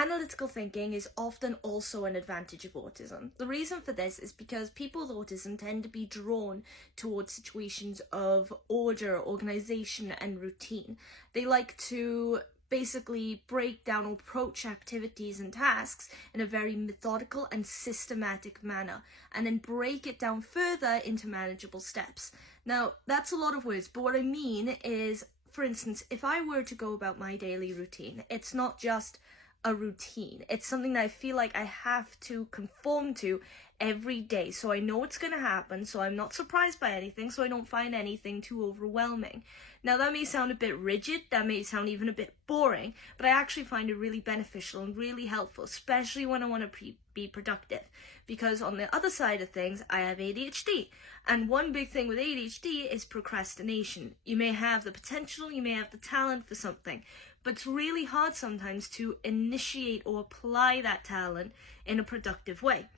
Analytical thinking is often also an advantage of autism. The reason for this is because people with autism tend to be drawn towards situations of order, organization, and routine. They like to basically break down or approach activities and tasks in a very methodical and systematic manner, and then break it down further into manageable steps. Now, that's a lot of words, but what I mean is, for instance, if I were to go about my daily routine, it's not just a routine. It's something that I feel like I have to conform to every day, so I know what's going to happen, so I'm not surprised by anything, so I don't find anything too overwhelming. Now, that may sound a bit rigid, that may sound even a bit boring, but I actually find it really beneficial and really helpful, especially when I want to be productive, because on the other side of things, I have ADHD, and one big thing with ADHD is procrastination. You may have the potential, you may have the talent for something, but it's really hard sometimes to initiate or apply that talent in a productive way.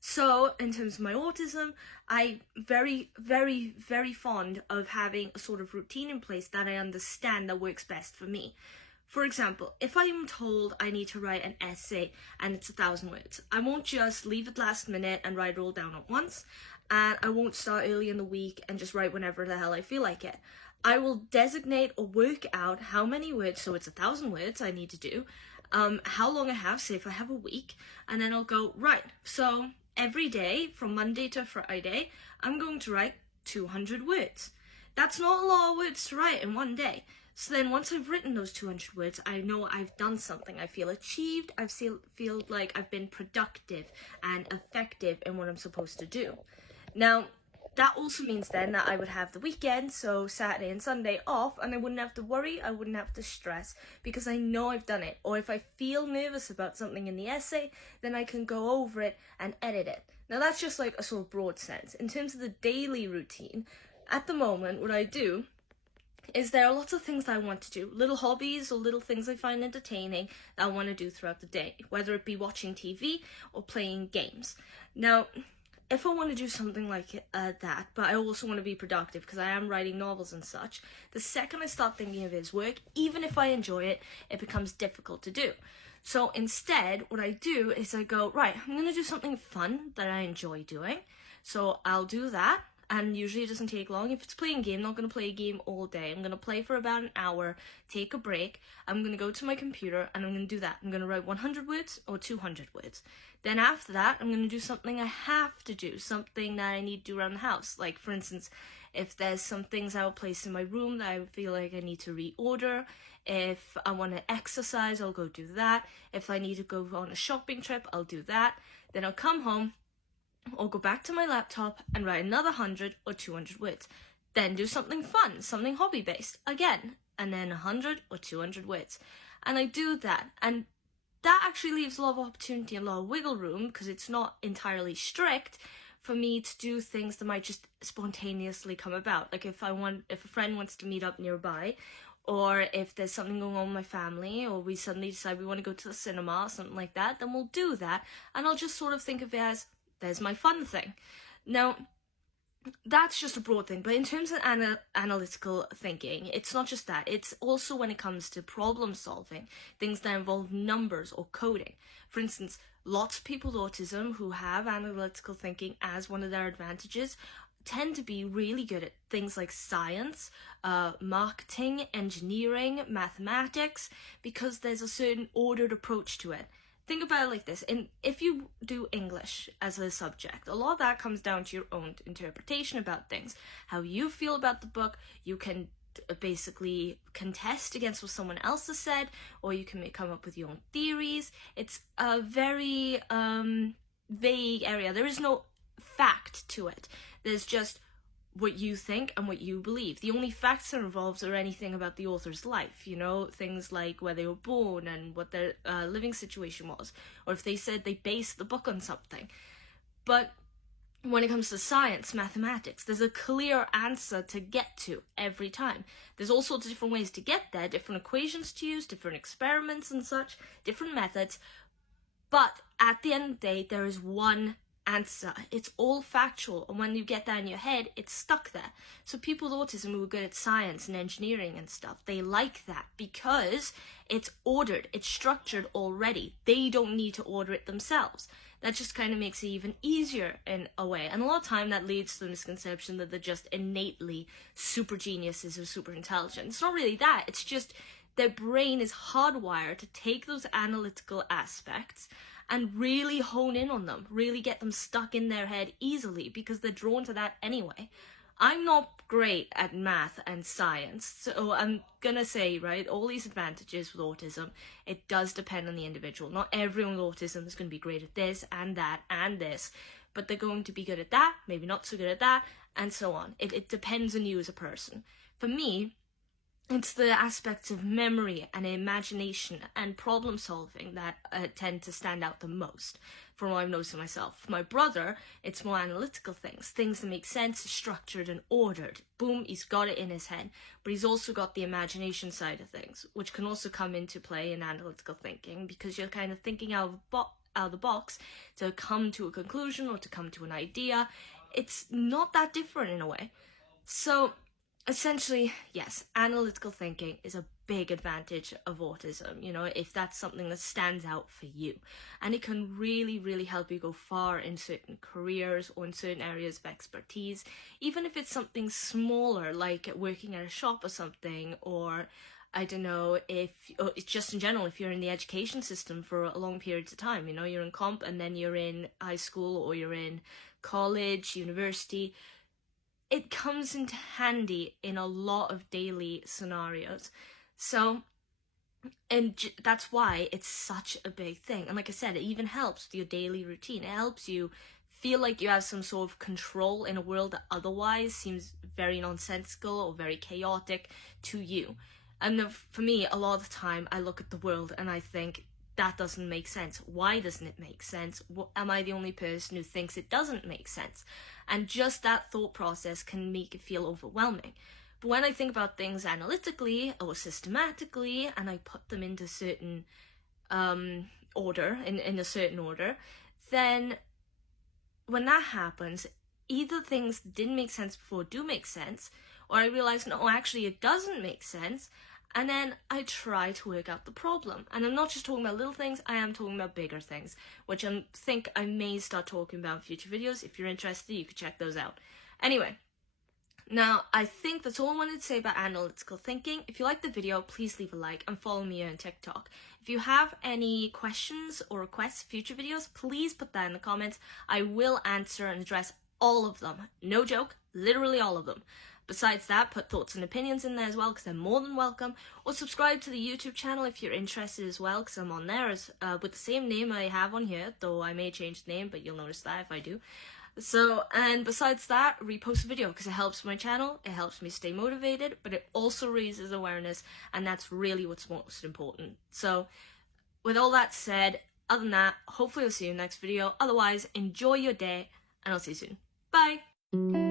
So, in terms of my autism, I'm very, very, very fond of having a sort of routine in place that I understand that works best for me. For example, if I'm told I need to write an essay and it's 1,000 words, I won't just leave it last minute and write it all down at once, and I won't start early in the week and just write whenever the hell I feel like it. I will designate or work out how many words, so it's 1,000 words I need to do, how long I have, say if I have a week, and then I'll go, right, so every day from Monday to Friday, I'm going to write 200 words. That's not a lot of words to write in one day. So then once I've written those 200 words, I know I've done something. I feel achieved, I feel like I've been productive and effective in what I'm supposed to do. Now, that also means then that I would have the weekend, so Saturday and Sunday off, and I wouldn't have to worry, I wouldn't have to stress, because I know I've done it. Or if I feel nervous about something in the essay, then I can go over it and edit it. Now that's just like a sort of broad sense. In terms of the daily routine, at the moment, what I do is there are lots of things that I want to do, little hobbies or little things I find entertaining that I want to do throughout the day, whether it be watching TV or playing games. Now, if I want to do something like that, but I also want to be productive because I am writing novels and such, the second I start thinking of his work, even if I enjoy it, it becomes difficult to do. So instead, what I do is I go, right, I'm going to do something fun that I enjoy doing. So I'll do that, and usually it doesn't take long. If it's playing a game, I'm not going to play a game all day. I'm going to play for about an hour, take a break. I'm going to go to my computer, and I'm going to do that. I'm going to write 100 words or 200 words. Then after that, I'm going to do something I have to do, something that I need to do around the house. Like, for instance, if there's some things I will place in my room that I feel like I need to reorder. If I want to exercise, I'll go do that. If I need to go on a shopping trip, I'll do that. Then I'll come home or go back to my laptop and write another 100 or 200 words. Then do something fun, something hobby-based, again, and then 100 or 200 words. And I do that, and that actually leaves a lot of opportunity and a lot of wiggle room, because it's not entirely strict for me to do things that might just spontaneously come about. Like if a friend wants to meet up nearby, or if there's something going on with my family, or we suddenly decide we want to go to the cinema or something like that, then we'll do that, and I'll just sort of think of it as, there's my fun thing. Now, that's just a broad thing, but in terms of analytical thinking, it's not just that. It's also when it comes to problem solving, things that involve numbers or coding. For instance, lots of people with autism who have analytical thinking as one of their advantages tend to be really good at things like science, marketing, engineering, mathematics, because there's a certain ordered approach to it. Think about it like this, and if you do English as a subject, a lot of that comes down to your own interpretation about things. How you feel about the book, you can basically contest against what someone else has said, or you can come up with your own theories. It's a very vague area. There is no fact to it. There's just what you think and what you believe. The only facts that are involved are anything about the author's life, you know, things like where they were born and what their living situation was, or if they said they based the book on something. But when it comes to science, mathematics, there's a clear answer to get to every time. There's all sorts of different ways to get there, different equations to use, different experiments and such, different methods, but at the end of the day, there is one answer. It's all factual, and when you get that in your head, it's stuck there. So people with autism who are good at science and engineering and stuff, they like that because it's ordered, it's structured already. They don't need to order it themselves. That just kind of makes it even easier in a way. And a lot of time that leads to the misconception that they're just innately super geniuses or super intelligent. It's not really that. It's just their brain is hardwired to take those analytical aspects and really hone in on them, really get them stuck in their head easily because they're drawn to that anyway. I'm not great at math and science, so I'm gonna say, right, all these advantages with autism, it does depend on the individual. Not everyone with autism is going to be great at this and that and this, but they're going to be good at that, maybe not so good at that, and so on. It depends on you as a person. For me, it's the aspects of memory and imagination and problem solving that tend to stand out the most from what I've noticed in myself. For my brother, it's more analytical things that make sense, structured and ordered. Boom, he's got it in his head. But he's also got the imagination side of things, which can also come into play in analytical thinking because you're kind of thinking out of the box to come to a conclusion or to come to an idea. It's not that different in a way. So essentially, yes, analytical thinking is a big advantage of autism, you know, if that's something that stands out for you. And it can really, really help you go far in certain careers or in certain areas of expertise, even if it's something smaller, like working at a shop or something, or I don't know, if it's just in general, if you're in the education system for a long periods of time, you know, you're in comp and then you're in high school or you're in college, university, it comes into handy in a lot of daily scenarios. So, and that's why it's such a big thing. And like I said, it even helps with your daily routine. It helps you feel like you have some sort of control in a world that otherwise seems very nonsensical or very chaotic to you. And for me, a lot of the time, I look at the world and I think, that doesn't make sense. Why doesn't it make sense? Am I the only person who thinks it doesn't make sense? And just that thought process can make it feel overwhelming. But when I think about things analytically or systematically, and I put them into certain order, in a certain order, then when that happens, either things that didn't make sense before do make sense, or I realize, no, actually it doesn't make sense, and then I try to work out the problem. And I'm not just talking about little things, I am talking about bigger things, which I think I may start talking about in future videos. If you're interested, you can check those out. Anyway, now I think that's all I wanted to say about analytical thinking. If you liked the video, please leave a like and follow me on TikTok. If you have any questions or requests for future videos, please put that in the comments. I will answer and address all of them. No joke, literally all of them. Besides that, put thoughts and opinions in there as well, because they're more than welcome. Or subscribe to the YouTube channel if you're interested as well, because I'm on there as, with the same name I have on here, though I may change the name, but you'll notice that if I do. So, and besides that, repost a video, because it helps my channel, it helps me stay motivated, but it also raises awareness, and that's really what's most important. So, with all that said, other than that, hopefully I'll see you in the next video. Otherwise, enjoy your day, and I'll see you soon. Bye!